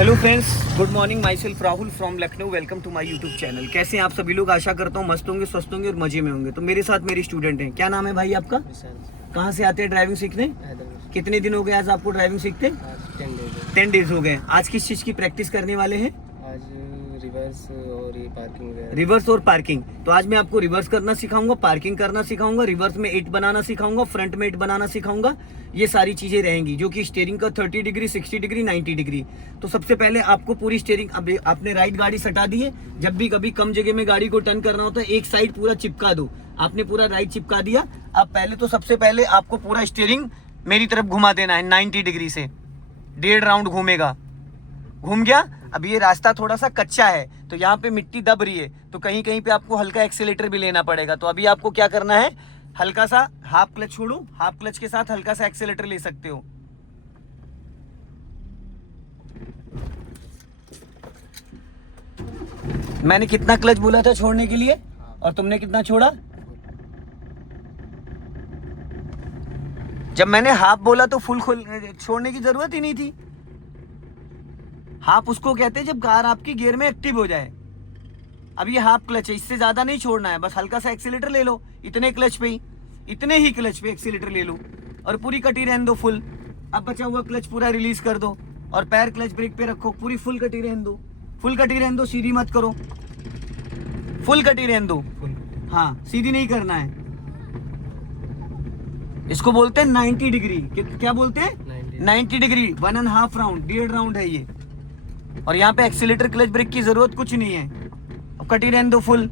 Hello friends, good morning. Myself Rahul from Lucknow. Welcome to my YouTube channel. कैसे हैं आप सभी लोग? आशा करता हूँ मस्त होंगे, स्वस्थ होंगे और मजे में होंगे। तो मेरे साथ मेरी स्टूडेंट हैं। क्या नाम है भाई आपका? कहाँ से आते हैं ड्राइविंग सीखने? कितने दिन हो गए आज आपको ड्राइविंग सीखते? 10 डेज हो गए। आज किस चीज़ की प्रैक्टिस करने वाले हैं? आज रिवर्स और ये पार्किंग वगैरह। रिवर्स और पार्किंग। तो आज मैं आपको रिवर्स करना सिखाऊंगा, पार्किंग करना सिखाऊंगा, रिवर्स में 8 बनाना सिखाऊंगा, फ्रंट में 8 बनाना सिखाऊंगा। ये सारी चीजें रहेंगी जो कि स्टीयरिंग का 30 डिग्री, 60 डिग्री, 90 डिग्री। तो सबसे पहले आपको पूरी स्टीयरिंग, अब आपने राइट गाड़ी सटा दी है। जब भी कभी कम जगह में गाड़ी को टर्न करना होता है, एक साइड पूरा चिपका दो। आपने पूरा राइट चिपका दिया। अब पहले तो सबसे पहले आपको पूरा स्टीयरिंग मेरी तरफ घुमा देना है 90 डिग्री से। 1.5 राउंड घूमेगा। घूम गया। अब ये रास्ता थोड़ा सा कच्चा है तो यहाँ पे मिट्टी दब रही है, तो कहीं कहीं पे आपको हल्का एक्सीलेटर भी लेना पड़ेगा। तो अभी आपको क्या करना है, हल्का सा हाफ क्लच छोड़ो, हाफ क्लच के साथ हल्का सा एक्सीलेटर ले सकते हो। मैंने कितना क्लच बोला था छोड़ने के लिए और तुमने कितना छोड़ा? जब मैंने हाफ बोला तो फुल छोड़ने की जरूरत ही नहीं थी। हाफ उसको कहते हैं जब कार आपकी गियर में एक्टिव हो जाए। अब ये हाफ क्लच है, इससे ज्यादा नहीं छोड़ना है, बस हल्का सा एक्सीलेटर ले लो। इतने क्लच पे ही, इतने ही क्लच पे एक्सीलेटर ले लो और पूरी कटी रहने दो फुल। अब बचा हुआ क्लच पूरा रिलीज कर दो और पैर क्लच ब्रेक पे रखो। पूरी फुल कटी रहने दो, फुल कटी रहने दो, सीधी मत करो। फुल कटी रहने दो, हाँ सीधी नहीं करना है। इसको बोलते हैं 90 डिग्री। क्या बोलते हैं? 90 डिग्री। 1.5 राउंड, 1.5 राउंड है ये। और यहाँ पे एक्सीलेटर क्लच ब्रेक की जरूरत कुछ नहीं है। अब कटी रहने दो फुल।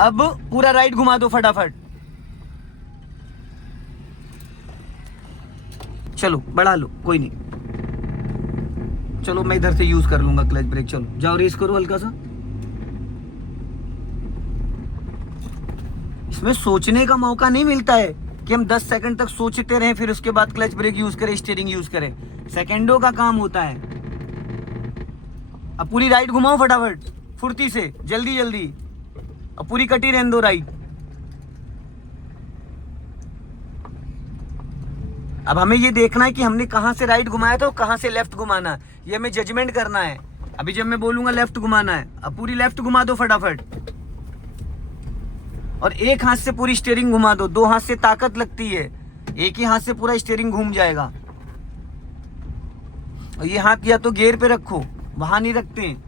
अब पूरा राइट घुमा दो फटाफट। चलो बढ़ा लो, कोई नहीं। चलो मैं इधर से यूज कर लूंगा क्लच ब्रेक। चलो जाओ रेस करो हल्का सा। इसमें सोचने का मौका नहीं मिलता है कि हम 10 सेकंड तक सोचते रहें फिर उसके बाद क्लच ब्रेक यूज करें, स्टीयरिंग यूज करें। सेकंडों का काम होता है। अब पूरी राइट घुमाओ फटाफट, फुर्ती से, जल्दी जल्दी। अब पूरी कटी रहने दो राइट। अब हमें ये देखना है कि हमने कहां से राइट घुमाया था और कहां से लेफ्ट घुमाना है। ये हमें जजमेंट करना है। अभी जब मैं बोलूंगा लेफ्ट घुमाना है, अब पूरी लेफ्ट घुमा दो फटाफट। और एक हाथ से पूरी स्टीयरिंग घुमा दो। 2 हाथ से ताकत लगती है, एक ही हाथ से पूरा स्टीयरिंग घूम जाएगा। और ये हाथ या तो गियर पे रखो, वहां नहीं रखते हैं।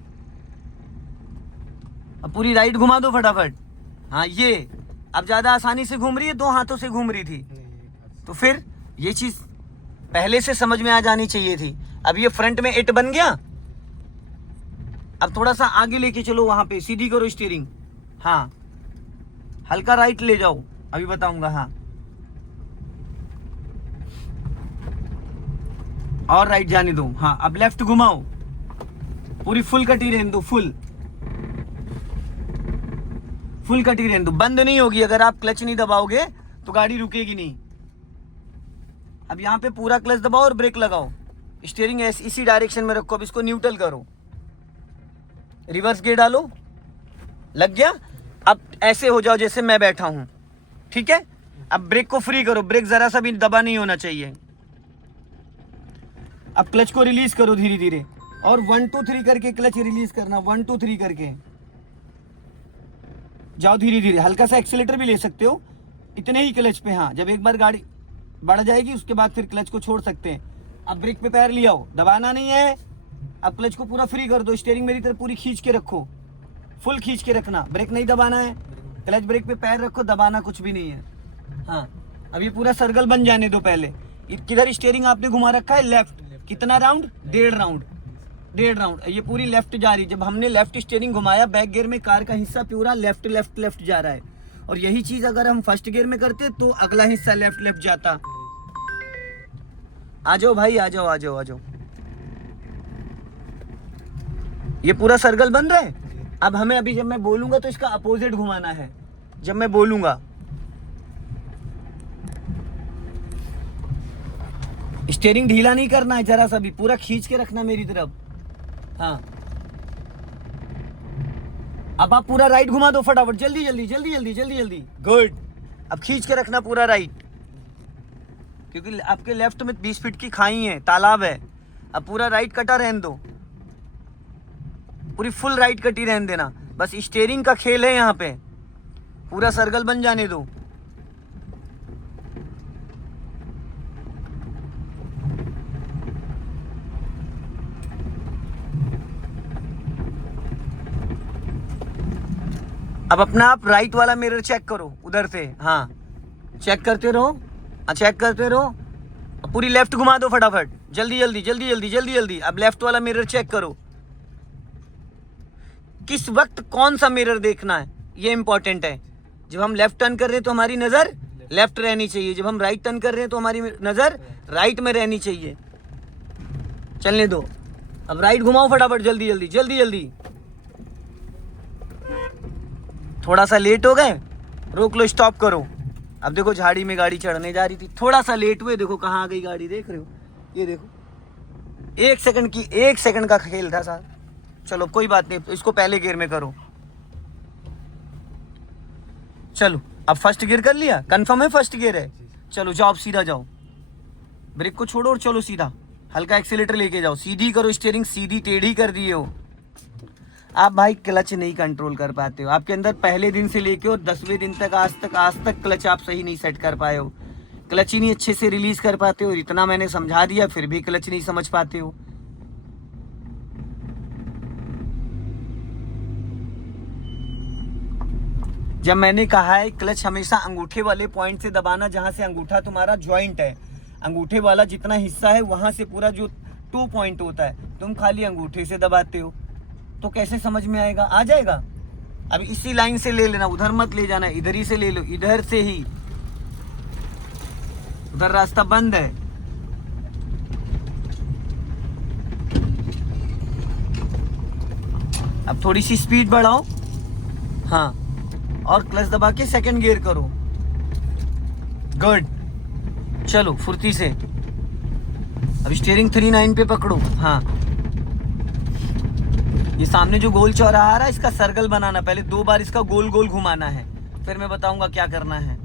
अब पूरी राइट घुमा दो फटाफट। हाँ ये अब ज्यादा आसानी से घूम रही है, 2 हाथों से घूम रही थी। तो फिर ये चीज पहले से समझ में आ जानी चाहिए थी। अब ये फ्रंट में 8 बन गया। अब थोड़ा सा आगे लेके चलो, वहां पे सीधी करो स्टीयरिंग। हाँ हल्का राइट ले जाओ, अभी बताऊंगा। हाँ और राइट जाने दो। हाँ अब लेफ्ट घुमाओ, पूरी फुल कटी रहने दो। फुल कटी रहने दो, बंद नहीं होगी। अगर आप क्लच नहीं दबाओगे तो गाड़ी रुकेगी नहीं। अब यहाँ पे पूरा क्लच दबाओ और ब्रेक लगाओ। स्टीयरिंग इसी डायरेक्शन में रखो। अब इसको न्यूट्रल करो, रिवर्स गियर डालो। लग गया। अब ऐसे हो जाओ जैसे मैं बैठा हूं, ठीक है। अब ब्रेक को फ्री करो, ब्रेक जरा सा भी दबा नहीं होना चाहिए। अब क्लच को रिलीज करो धीरे धीरे और 1 2 3 करके क्लच रिलीज करना। 1 2 3 करके जाओ धीरे धीरे। हल्का सा एक्सीलेटर भी ले सकते हो, इतने ही क्लच पे। हाँ जब एक बार गाड़ी बढ़ जाएगी उसके बाद फिर क्लच को छोड़ सकते हैं। अब ब्रेक पे पैर लिया हो, दबाना नहीं है। अब क्लच को पूरा फ्री कर दो। स्टीयरिंग मेरी तरफ पूरी खींच के रखो, फुल खींच के रखना। ब्रेक नहीं दबाना है। क्लच ब्रेक पे पैर रखो, दबाना कुछ भी नहीं है। हाँ अब ये पूरा सर्कल बन जाने दो। पहले किधर स्टीयरिंग आपने घुमा रखा है? लेफ्ट। कितना राउंड? 1.5 राउंड। 1.5 राउंड। ये पूरी लेफ्ट जा रही। जब हमने लेफ्ट स्टीयरिंग घुमाया, बैक गियर में कार का हिस्सा पूरा लेफ्ट लेफ्ट लेफ्ट जा रहा है। और यही चीज अगर हम फर्स्ट गियर में करते तो अगला हिस्सा लेफ्ट लेफ्ट जाता। आ जाओ भाई, आ जाओ आ जाओ आ जाओ। ये पूरा सर्कल बन रहा है। अब हमें अभी जब मैं बोलूंगा तो इसका अपोजिट घुमाना है। जब मैं बोलूंगा स्टीयरिंग ढीला नहीं करना है जरा सा भी, पूरा खींच के रखना मेरी तरफ। हाँ अब आप पूरा राइट घुमा दो फटाफट, जल्दी जल्दी जल्दी जल्दी जल्दी जल्दी। गुड। अब खींच के रखना पूरा राइट, क्योंकि आपके लेफ्ट में 20 फीट की खाई है, तालाब है। अब पूरा राइट कटा रहने दो, पूरी फुल राइट कटी रहने देना, बस स्टीयरिंग का खेल है यहाँ पे, पूरा सर्कल बन जाने दो। अब अपना आप राइट वाला मिरर चेक करो उधर से, हाँ चेक करते रहो, चेक करते रहो, पूरी लेफ्ट घुमा दो फटाफट, जल्दी जल्दी जल्दी जल्दी जल्दी जल्दी। अब लेफ्ट वाला मिरर चेक करो, किस वक्त कौन सा मिरर देखना है ये इंपॉर्टेंट है। जब हम लेफ्ट टर्न कर रहे हैं तो हमारी नजर लेफ्ट रहनी चाहिए, जब हम राइट टर्न कर रहे हैं तो हमारी नजर राइट में रहनी चाहिए। चलने दो, अब राइट घुमाओ फटाफट, जल्दी जल्दी जल्दी जल्दी। थोड़ा सा लेट हो गए, रोक लो, स्टॉप करो। अब देखो झाड़ी में गाड़ी चढ़ने जा रही थी, थोड़ा सा लेट हुए, देखो कहाँ आ गई गाड़ी, देख रहे हो, ये देखो 1 सेकंड का खेल था साहब। चलो कोई बात नहीं, इसको पहले गियर में करो। चलो अब फर्स्ट गियर कर लिया, कंफर्म है फर्स्ट गियर है। चलो जाओ, अब सीधा जाओ, ब्रेक को छोड़ो और चलो सीधा, हल्का एक्सीलेटर लेके जाओ, सीधी करो स्टीयरिंग, सीधी टेढ़ी कर दिए हो आप भाई। क्लच नहीं कंट्रोल कर पाते हो, आपके अंदर पहले दिन से लेके और 10वें दिन तक आज तक क्लच आप सही नहीं सेट कर पाए हो, क्लच ही नहीं अच्छे से रिलीज कर पाते हो। इतना मैंने समझा दिया फिर भी क्लच नहीं समझ पाते हो। जब मैंने कहा है क्लच हमेशा अंगूठे वाले पॉइंट से दबाना जहां से अंगूठा तुम्हारा जॉइंट है, अंगूठे वाला जितना हिस्सा है वहां से पूरा जो 2 पॉइंट होता है, तुम खाली अंगूठे से दबाते हो, तो कैसे समझ में आएगा? आ जाएगा। अब इसी लाइन से ले लेना, उधर मत ले जाना, इधर ही से ले लो, इधर से ही, उधर रास्ता बंद है। अब थोड़ी सी स्पीड बढ़ाओ, हाँ, और क्लच दबा के सेकंड गियर करो, गुड। चलो फुर्ती से, अब स्टीयरिंग 39 पे पकड़ो, हाँ। ये सामने जो गोल चौराहा आ रहा है इसका सर्कल बनाना, पहले 2 बार इसका गोल गोल घुमाना है, फिर मैं बताऊंगा क्या करना है।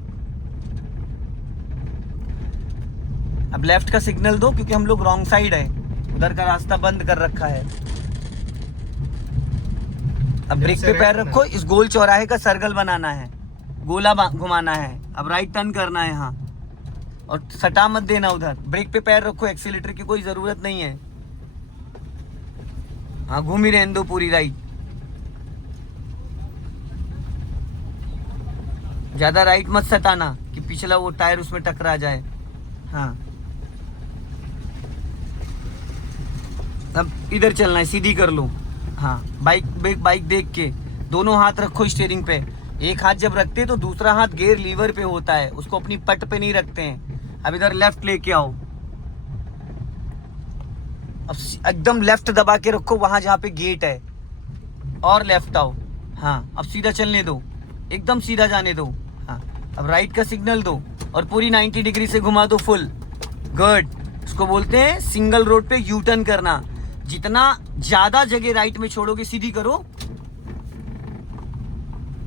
अब लेफ्ट का सिग्नल दो क्योंकि हम लोग रॉन्ग साइड है, उधर का रास्ता बंद कर रखा है। अब ब्रेक पे पैर रखो, इस गोल चौराहे का सर्कल बनाना है, गोला घुमाना है। अब राइट टर्न करना है, हाँ, और सटा मत देना उधर। ब्रेक पे पैर रखो, एक्सीलेटर की कोई जरूरत नहीं है, हाँ, घूम ही रहने दो पूरी राइट। ज्यादा राइट मत सटाना कि पिछला वो टायर उसमें टकरा जाए, हाँ। अब इधर चलना है, सीधी कर लो, हाँ। बाइक देख के दोनों हाथ रखो स्टीयरिंग पे, एक हाथ जब रखते तो दूसरा हाथ गियर लीवर पे होता है, उसको अपनी पट पे नहीं रखते हैं। अब इधर लेफ्ट लेके आओ, अब एकदम लेफ्ट दबा के रखो वहां जहाँ पे गेट है, और लेफ्ट आओ, हाँ। अब सीधा चलने दो, एकदम सीधा जाने दो, हाँ। अब राइट का सिग्नल दो और पूरी 90 डिग्री से घुमा दो फुल, गुड। इसको बोलते हैं सिंगल रोड पे यू टर्न करना। जितना ज्यादा जगह राइट में छोड़ोगे, सीधी करो।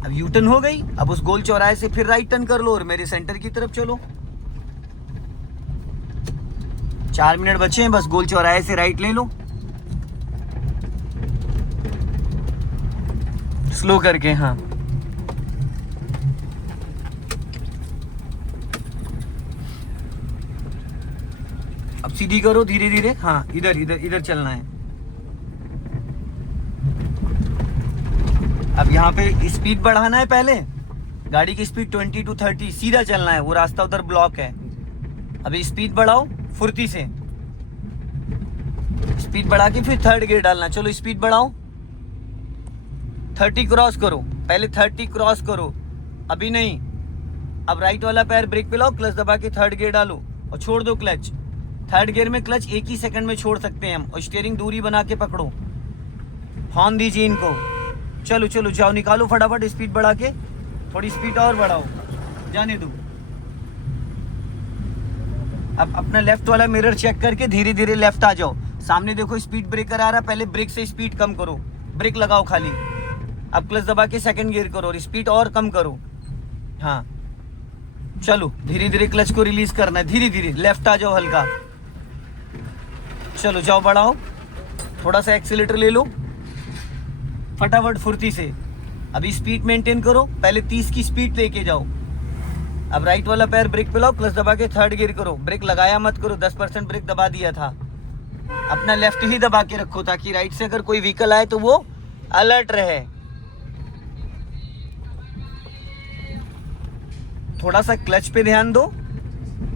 अब यू टर्न हो गई, अब उस गोल चौराहे से फिर राइट टर्न कर लो और मेरे सेंटर की तरफ चलो। 4 मिनट बचे हैं बस, गोल चौराहे से राइट ले लो, स्लो करके, हाँ। अब सीधी करो धीरे धीरे, हाँ, इधर इधर इधर चलना है। अब यहाँ पे स्पीड बढ़ाना है, पहले गाड़ी की स्पीड 20 to 30, सीधा चलना है, वो रास्ता उधर ब्लॉक है। अभी स्पीड बढ़ाओ फुर्ती से, स्पीड बढ़ा के फिर थर्ड गियर डालना। चलो स्पीड बढ़ाओ, 30 क्रॉस करो, पहले 30 क्रॉस करो, अभी नहीं। अब राइट वाला पैर ब्रेक पे लाओ, क्लच दबा के थर्ड गियर डालो और छोड़ दो क्लच। थर्ड गियर में क्लच 1 ही सेकंड में छोड़ सकते हैं हम, और स्टीयरिंग दूरी बना के पकड़ो, हॉर्न दीजिए इनको। चलो चलो जाओ, निकालो फटाफट स्पीड बढ़ा के, थोड़ी स्पीड और बढ़ाओ, जाने दो। अब अपना लेफ्ट वाला मिरर चेक करके धीरे धीरे लेफ्ट आ जाओ। सामने देखो स्पीड ब्रेकर आ रहा है, पहले ब्रेक से स्पीड कम करो, ब्रेक लगाओ खाली। अब क्लच दबा के सेकंड गियर करो और स्पीड और कम करो, हाँ। चलो धीरे धीरे क्लच को रिलीज करना है, धीरे धीरे लेफ्ट आ जाओ हल्का। चलो जाओ, बढ़ाओ, थोड़ा सा एक्सीलेटर ले लो, फटाफट फुर्ती से। अभी स्पीड मेंटेन करो, पहले 30 की स्पीड लेके जाओ। अब राइट वाला पैर ब्रेक पे लाओ, क्लच दबा के थर्ड गियर करो। ब्रेक लगाया मत करो, 10% ब्रेक दबा दिया था। अपना लेफ्ट ही दबा के रखो ताकि राइट से अगर कोई व्हीकल आए तो वो अलर्ट रहे। थोड़ा सा क्लच पे ध्यान दो,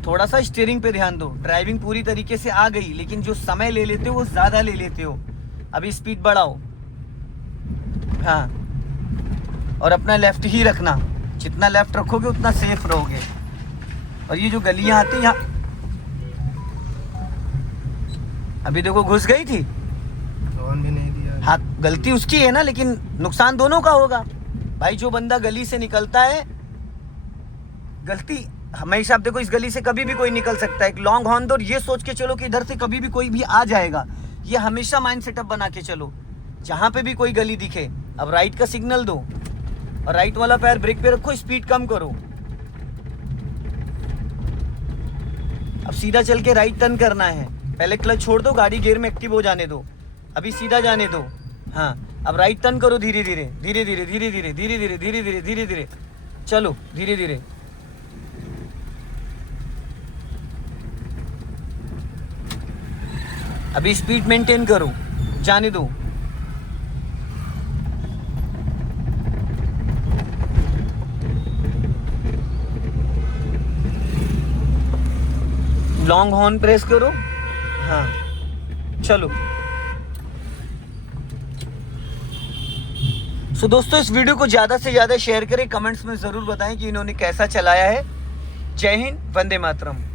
थोड़ा सा स्टीयरिंग पे ध्यान दो। ड्राइविंग पूरी तरीके से आ गई, लेकिन जो समय ले लेते हो वो ज्यादा ले लेते हो। अभी स्पीड बढ़ाओ, हाँ, और अपना लेफ्ट ही रखना। जितना लेफ्ट रखोगे उतना सेफ रहोगे। और ये जो गलियां आती हैं यहाँ, अभी देखो घुस गई थी, हॉर्न भी नहीं दिया। हाँ गलती उसकी है ना, लेकिन नुकसान दोनों का होगा भाई। जो बंदा गली से निकलता है, गलती हमेशा, आप देखो इस गली से कभी भी कोई निकल सकता है। एक लॉन्ग हॉर्न दो, ये सोच के चलो कि इधर से कभी भी कोई भी आ जाएगा। ये हमेशा माइंड सेटअप बना के चलो। जहां पे भी कोई गली दिखे, अब राइट का सिग्नल दो और राइट वाला पैर ब्रेक पे रखो, स्पीड कम करो। अब सीधा चल के राइट टर्न करना है। पहले क्लच छोड़ दो, गाड़ी गियर में एक्टिव हो जाने दो। अभी सीधा जाने दो, हाँ। अब राइट टर्न करो, धीरे धीरे धीरे धीरे धीरे धीरे धीरे धीरे धीरे धीरे धीरे धीरे चलो, धीरे धीरे। अभी स्पीड मेंटेन करो, जाने दो। लॉन्ग हॉर्न प्रेस करो, हाँ, चलो। सो दोस्तों, इस वीडियो को ज्यादा से ज्यादा शेयर करें, कमेंट्स में जरूर बताएं कि इन्होंने कैसा चलाया है। जय हिंद, वंदे मातरम।